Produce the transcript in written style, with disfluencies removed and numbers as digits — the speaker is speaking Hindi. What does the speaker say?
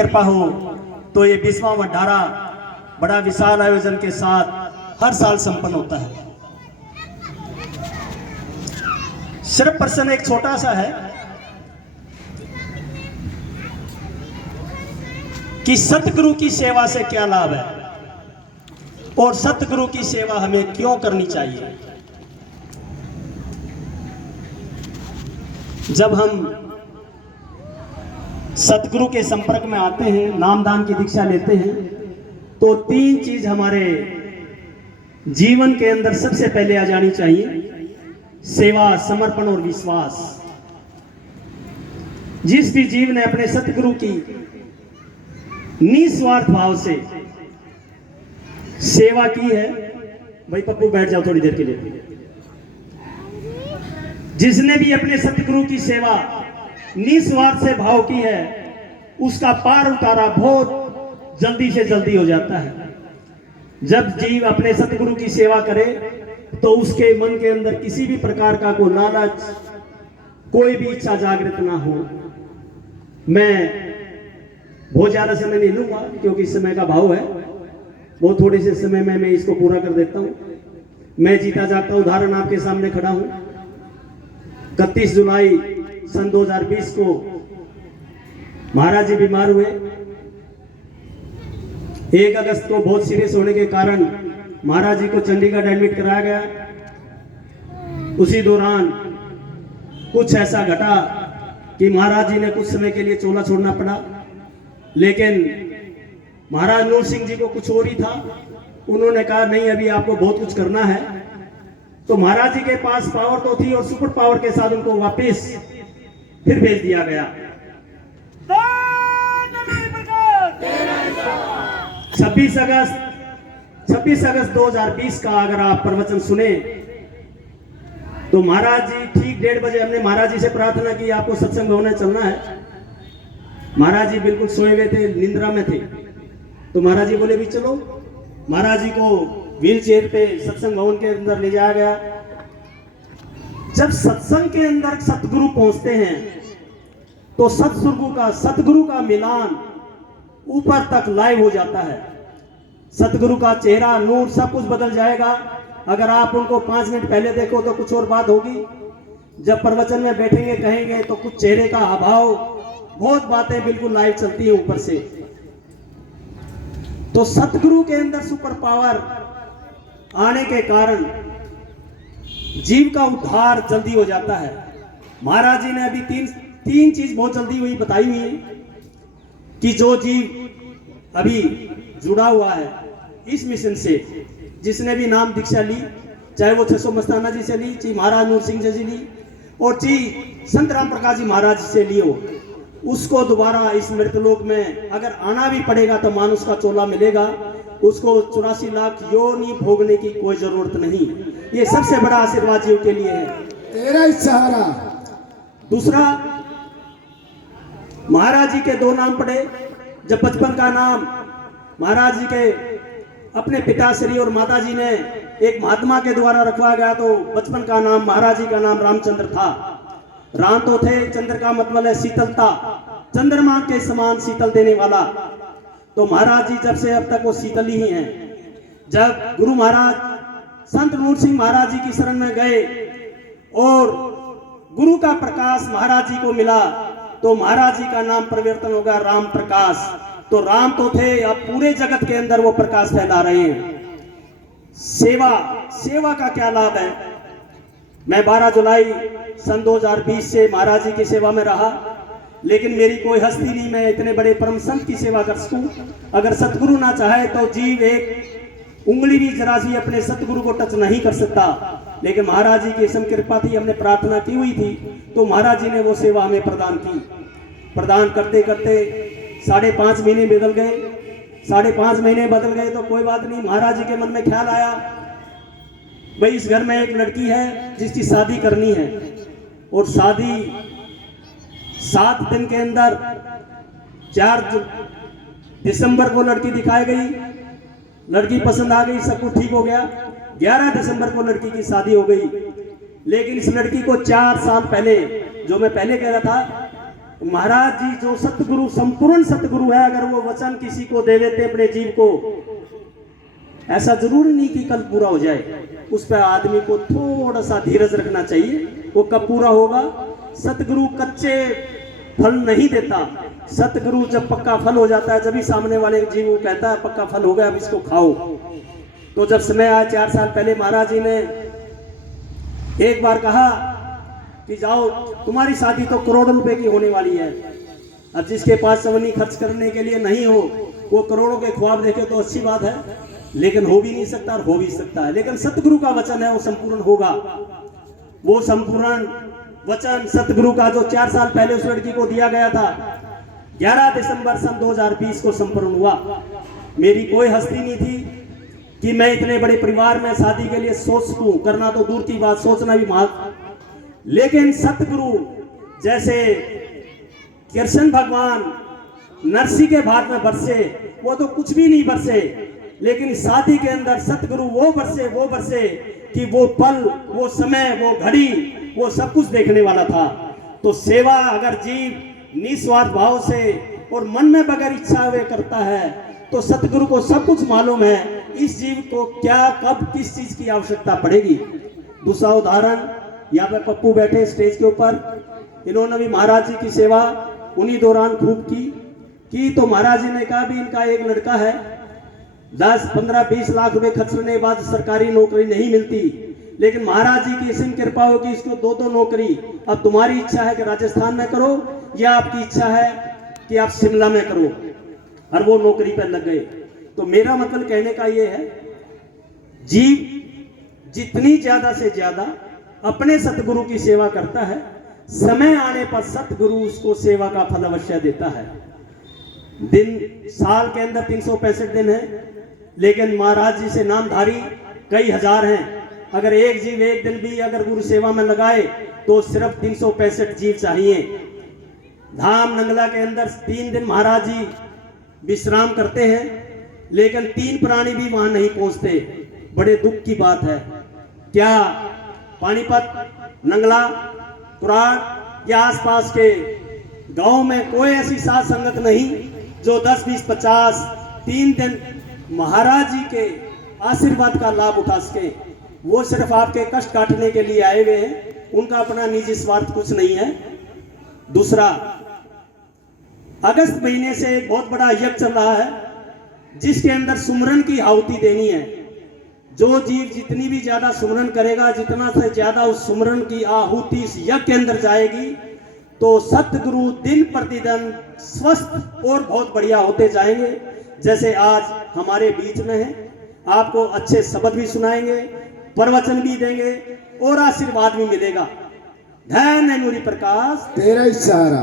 कृपा हो तो ये 20वां भंडारा बड़ा विशाल आयोजन के साथ हर साल संपन्न होता है। सिर्फ प्रश्न एक छोटा सा है कि सतगुरु की सेवा से क्या लाभ है और सतगुरु की सेवा हमें क्यों करनी चाहिए। जब हम सतगुरु के संपर्क में आते हैं, नामदान की दीक्षा लेते हैं, तो तीन चीज हमारे जीवन के अंदर सबसे पहले आ जानी चाहिए: सेवा, समर्पण और विश्वास। जिस भी जीव ने अपने सतगुरु की निस्वार्थ भाव से सेवा की है, भाई पप्पू बैठ जाओ थोड़ी देर के लिए, जिसने भी अपने सतगुरु की सेवा निस्वार्थ से भाव की है, उसका पार उतारा बहुत जल्दी से जल्दी हो जाता है। जब जीव अपने सतगुरु की सेवा करे तो उसके मन के अंदर किसी भी प्रकार का कोई लालच, कोई भी इच्छा जागृत ना हो। मैं बहुत ज्यादा समय नहीं लूंगा क्योंकि समय का भाव है, बहुत थोड़े से समय में मैं इसको पूरा कर देता हूं। मैं जीता जागता उदाहरण आपके सामने खड़ा हूं। 31 जुलाई सन 2020 को महाराज जी बीमार हुए। 1 अगस्त को बहुत सीरियस होने के कारण महाराज जी को चंडीगढ़ एडमिट कराया गया। उसी दौरान कुछ ऐसा घटा कि महाराज जी ने कुछ समय के लिए चोला छोड़ना पड़ा, लेकिन महाराज नूर सिंह जी को कुछ और ही था। उन्होंने कहा नहीं, अभी आपको बहुत कुछ करना है। तो महाराज जी के पास पावर तो थी और सुपर पावर के साथ उनको वापस फिर भेज दिया गया। 26 अगस्त 2020 का अगर आप प्रवचन सुने तो महाराज जी ठीक 1:30 बजे हमने महाराज जी से प्रार्थना की, आपको सत्संग भवन में चलना है। महाराज जी बिल्कुल सोए हुए थे, निंद्रा में थे। तो महाराज जी बोले भी चलो। महाराज जी को व्हील चेयर पे सत्संग भवन के अंदर ले जाया गया। जब सत्संग के अंदर सतगुरु पहुंचते हैं तो सतगुरु का मिलान ऊपर तक लाइव हो जाता है। सतगुरु का चेहरा, नूर, सब कुछ बदल जाएगा। अगर आप उनको 5 मिनट पहले देखो तो कुछ और बात होगी, जब प्रवचन में बैठेंगे कहेंगे तो कुछ चेहरे का अभाव, बहुत बातें बिल्कुल लाइव चलती है ऊपर से। तो सतगुरु के अंदर सुपर पावर आने के कारण जीव का उद्धार जल्दी हो जाता है। महाराज जी ने अभी तीन चीज बहुत जल्दी हुई बताई हुई है कि जो जीव अभी जुड़ा हुआ है इस मिशन से, जिसने भी नाम दीक्षा ली, चाहे वो 600 मस्ताना जी से ली, चाहे महाराज नूर सिंह जी ली और चाहे संत राम प्रकाश जी महाराज से ली हो, उसको दोबारा इस मृतलोक में अगर आना भी पड़ेगा तो मानुष का चोला मिलेगा। उसको 84 लाख योनि भोगने की कोई जरूरत नहीं। ये सबसे बड़ा आशीर्वाद जीव के लिए है, तेरा ही सहारा। दूसरा, महाराज जी के 2 नाम पड़े। जब बचपन का नाम महाराज जी के अपने पिताश्री और माता जी ने एक महात्मा के द्वारा रखवाया गया, तो बचपन का नाम महाराज जी का नाम रामचंद्र था। राम तो थे, चंद्र का मतलब है शीतलता, चंद्रमा के समान शीतल देने वाला। तो महाराज जी जब से अब तक वो शीतल ही हैं। जब गुरु महाराज संत नूर सिंह महाराज जी की शरण में गए और गुरु का प्रकाश महाराज जी को मिला तो महाराज जी का नाम परिवर्तन होगा राम प्रकाश। तो राम तो थे, अब पूरे जगत के अंदर वो प्रकाश फैला रहे हैं। सेवा का क्या लाभ है? मैं 12 जुलाई सन 2020 से महाराज जी की सेवा में रहा, लेकिन मेरी कोई हस्ती नहीं मैं इतने बड़े परम संत की सेवा कर सकूं। अगर सतगुरु ना चाहे तो जीव एक उंगली भी जरा सी अपने सतगुरु को टच नहीं कर सकता। लेकिन महाराज जी की ऐसी कृपा थी, हमने प्रार्थना की हुई थी तो महाराज जी ने वो सेवा हमें प्रदान की। प्रदान करते करते 5.5 महीने बदल गए। 5.5 महीने बदल गए तो कोई बात नहीं, महाराज जी के मन में ख्याल आया भाई इस घर में एक लड़की है जिसकी शादी करनी है, और शादी 7 दिन के अंदर 4 दिसंबर को लड़की दिखाई गई। लड़की पसंद आ गई, सब कुछ ठीक हो गया। 11 दिसंबर को लड़की की शादी हो गई। लेकिन इस लड़की को 4 साल पहले, जो मैं पहले कह रहा था महाराज जी जो सतगुरु, संपूर्ण सतगुरु है, अगर वो वचन किसी को दे देते अपने जीव को, ऐसा जरूर नहीं कि कल पूरा हो जाए। उस पर आदमी को थोड़ा सा धीरज रखना चाहिए। वो कब पूरा होगा? सतगुरु कच्चे फल नहीं देता। सतगुरु जब पक्का फल हो जाता है, जब ही सामने वाले जीव को कहता है पक्का फल हो गया, अब इसको खाओ। तो जब समय आया 4 साल पहले, महाराज जी ने एक बार कहा कि जाओ, तुम्हारी शादी तो करोड़ों रुपए की होने वाली है। अब जिसके पास सवनी खर्च करने के लिए नहीं हो, वो करोड़ों के ख्वाब देखे तो अच्छी बात है, लेकिन हो भी नहीं सकता और हो भी सकता है। लेकिन सतगुरु का वचन है, वो संपूर्ण होगा। वो संपूर्ण वचन सतगुरु का जो 4 साल पहले उस लड़की को दिया गया था, 11 दिसंबर सन 2020 को संपूर्ण हुआ। मेरी कोई हस्ती नहीं थी कि मैं इतने बड़े परिवार में शादी के लिए सोच सकूं, करना तो दूर की बात, सोचना भी महत्व। लेकिन सतगुरु जैसे कृष्ण भगवान नरसी के भाग में बरसे, वो तो कुछ भी नहीं बरसे, लेकिन शादी के अंदर सतगुरु वो बरसे कि वो पल, वो समय, वो घड़ी, वो सब कुछ देखने वाला था। तो सेवा अगर जीव निस्वार्थ भाव से और मन में बगैर इच्छा हुए करता है, तो सतगुरु को सब कुछ मालूम है इस जीव को क्या, कब, किस चीज की आवश्यकता पड़ेगी। दूसरा उदाहरण, यहाँ पे पप्पू बैठे स्टेज के ऊपर, इन्होंने भी महाराज जी की सेवा उन्हीं दौरान खूब की। तो महाराज जी ने कहा भी इनका एक लड़का है, 10, 15, 20 लाख रुपए खर्च करने के बाद सरकारी नौकरी नहीं मिलती, लेकिन महाराज जी की इसी कृपा होगी इसको 2 नौकरी। अब तुम्हारी इच्छा है कि राजस्थान में करो, या आपकी इच्छा है कि आप शिमला में करो, और वो नौकरी पर लग गए। तो मेरा मतलब कहने का ये है, जीव जितनी ज्यादा से ज्यादा अपने सतगुरु की सेवा करता है, समय आने पर सतगुरु उसको सेवा का फल अवश्य देता है। दिन साल के अंदर 365 दिन है, लेकिन महाराज जी से नामधारी कई हजार हैं। अगर एक जीव एक दिन भी अगर गुरु सेवा में लगाए तो सिर्फ 365 जीव चाहिए। धाम नंगला के अंदर 3 दिन महाराज जी विश्राम करते हैं, लेकिन 3 प्राणी भी वहां नहीं पहुंचते। बड़े दुख की बात है। क्या पानीपत, नंगला, कुराड़ या आसपास के गांव में कोई ऐसी साध संगत नहीं जो 10, 20, 50 3 दिन महाराज जी के आशीर्वाद का लाभ उठा सके? वो सिर्फ आपके कष्ट काटने के लिए आए हुए हैं, उनका अपना निजी स्वार्थ कुछ नहीं है। दूसरा, अगस्त महीने से एक बहुत बड़ा यज्ञ चल रहा है, जिसके अंदर सुमरन की आहुति देनी है। जो जीव जितनी भी ज्यादा सुमरन करेगा, जितना से ज्यादा उस सुमरन की आहुति इस यज्ञ के अंदर जाएगी, तो सतगुरु दिन प्रतिदिन स्वस्थ और बहुत बढ़िया होते जाएंगे। जैसे आज हमारे बीच में है, आपको अच्छे शब्द भी सुनाएंगे, प्रवचन भी देंगे और आशीर्वाद भी मिलेगा। धन्य नूरी प्रकाश तेरा इशारा।